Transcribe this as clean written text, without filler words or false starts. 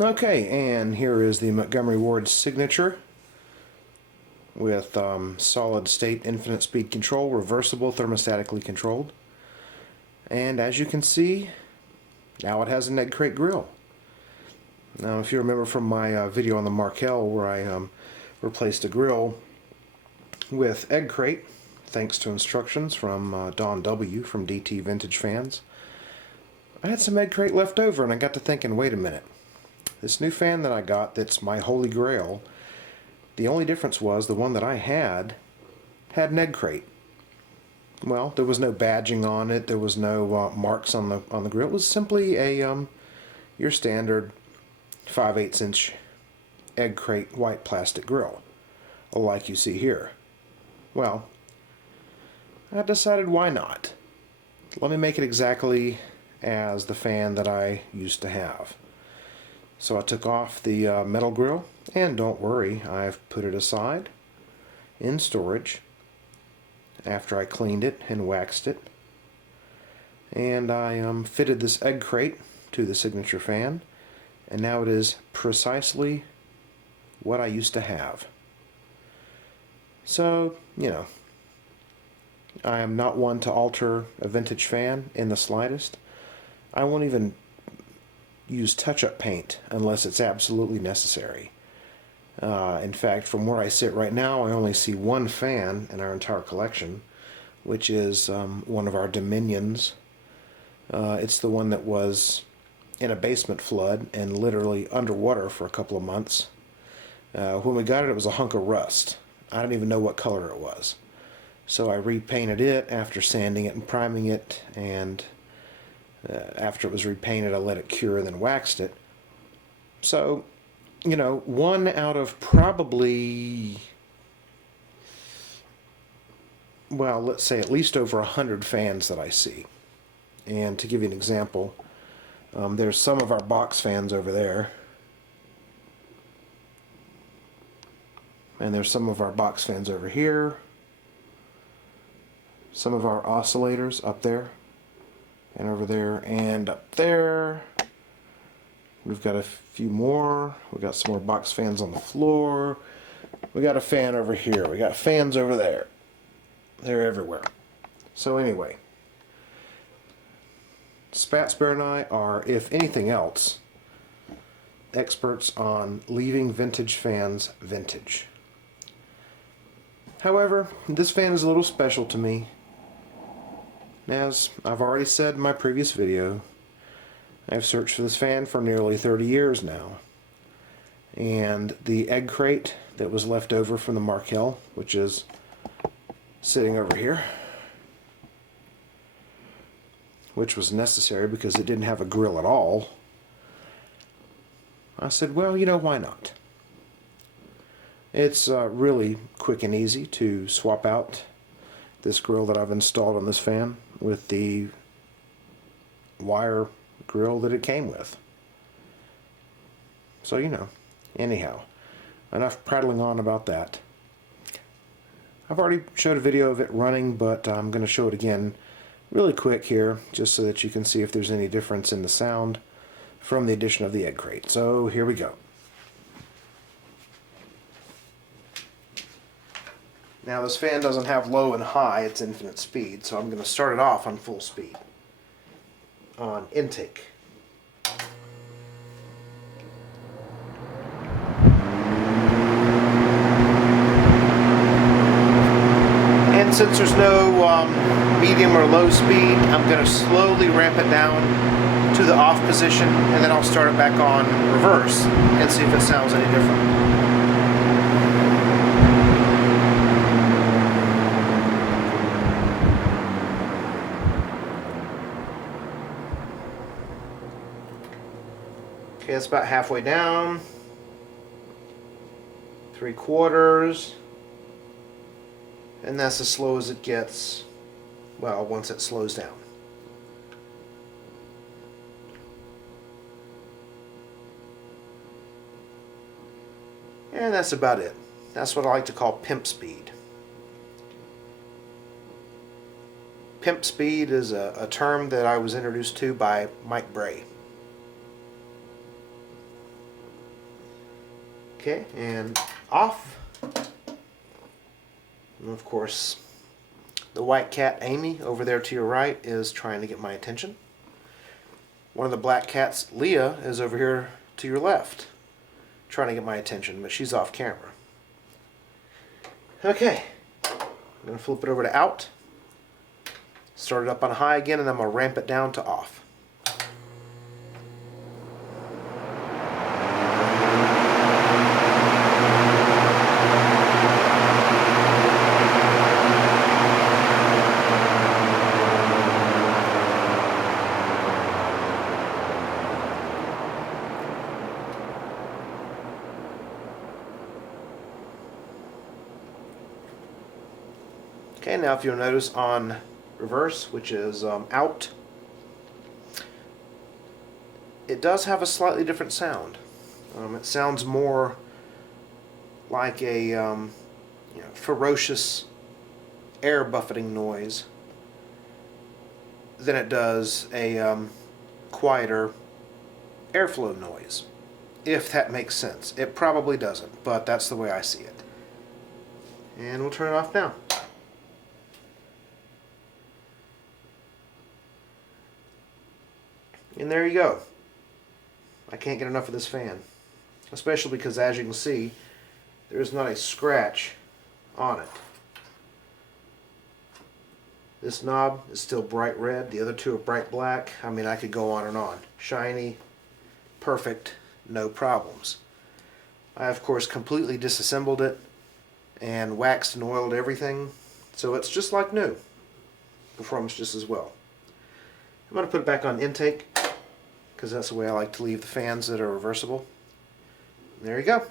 Okay, and here is the Montgomery Ward signature with solid state infinite speed control, reversible, thermostatically controlled. And as you can see, now it has an egg crate grill. Now if you remember from my video on the Markel where I replaced a grill with egg crate, thanks to instructions from Don W. from DT Vintage Fans, I had some egg crate left over and I got to thinking, wait a minute. This new fan that I got that's my holy grail, the only difference was the one that I had an egg crate. Well, there was no badging on it, there was no marks on the grill. It was simply a your standard 5/8 inch egg crate white plastic grill, like you see here. Well, I decided why not? Let me make it exactly as the fan that I used to have. So I took off the metal grill, and don't worry, I've put it aside in storage after I cleaned it and waxed it. And I fitted this egg crate to the signature fan, and now it is precisely what I used to have. So, you know, I am not one to alter a vintage fan in the slightest. I won't even use touch-up paint unless it's absolutely necessary. In fact, from where I sit right now, I only see one fan in our entire collection, which is one of our Dominions. It's the one that was in a basement flood and literally underwater for a couple of months. When we got it, it was a hunk of rust. I don't even know what color it was. So I repainted it after sanding it and priming it, and after it was repainted, I let it cure and then waxed it. So, you know, one out of probably, well, let's say at least over 100 fans that I see. And to give you an example, there's some of our box fans over there. And there's some of our box fans over here. Some of our oscillators up there. And over there and up there. We've got a few more. We've got some more box fans on the floor. We got a fan over here. We got fans over there. They're everywhere. So anyway, Spats Bear and I are, if anything else, experts on leaving vintage fans vintage. However, this fan is a little special to me. As I've already said in my previous video, I've searched for this fan for nearly 30 years now. And the egg crate that was left over from the Markel, which is sitting over here, which was necessary because it didn't have a grill at all, I said, well, you know, why not? It's really quick and easy to swap out this grill that I've installed on this fan with the wire grill that it came with. So, you know, anyhow, enough prattling on about that. I've already showed a video of it running, but I'm going to show it again really quick here, just so that you can see if there's any difference in the sound from the addition of the egg crate. So here we go. Now this fan doesn't have low and high, it's infinite speed, so I'm going to start it off on full speed. On intake. And since there's no medium or low speed, I'm going to slowly ramp it down to the off position, and then I'll start it back on reverse and see if it sounds any different. Okay, it's about halfway down. 3/4. And that's as slow as it gets, well, once it slows down. And that's about it. That's what I like to call pimp speed. Pimp speed is a term that I was introduced to by Mike Bray. Okay, and off. And of course, the white cat Amy over there to your right is trying to get my attention. One of the black cats, Leah, is over here to your left, trying to get my attention, but she's off camera. Okay, I'm going to flip it over to out. Start it up on high again, and I'm going to ramp it down to off. Okay, now if you'll notice on reverse, which is out, it does have a slightly different sound. It sounds more like a ferocious air buffeting noise than it does a quieter airflow noise, if that makes sense. It probably doesn't, but that's the way I see it. And we'll turn it off now. And there you go. I can't get enough of this fan. Especially because, as you can see, there is not a scratch on it. This knob is still bright red. The other two are bright black. I mean, I could go on and on. Shiny, perfect, no problems. I, of course, completely disassembled it and waxed and oiled everything. So it's just like new. Performs just as well. I'm going to put it back on intake, because that's the way I like to leave the fans that are reversible. There you go.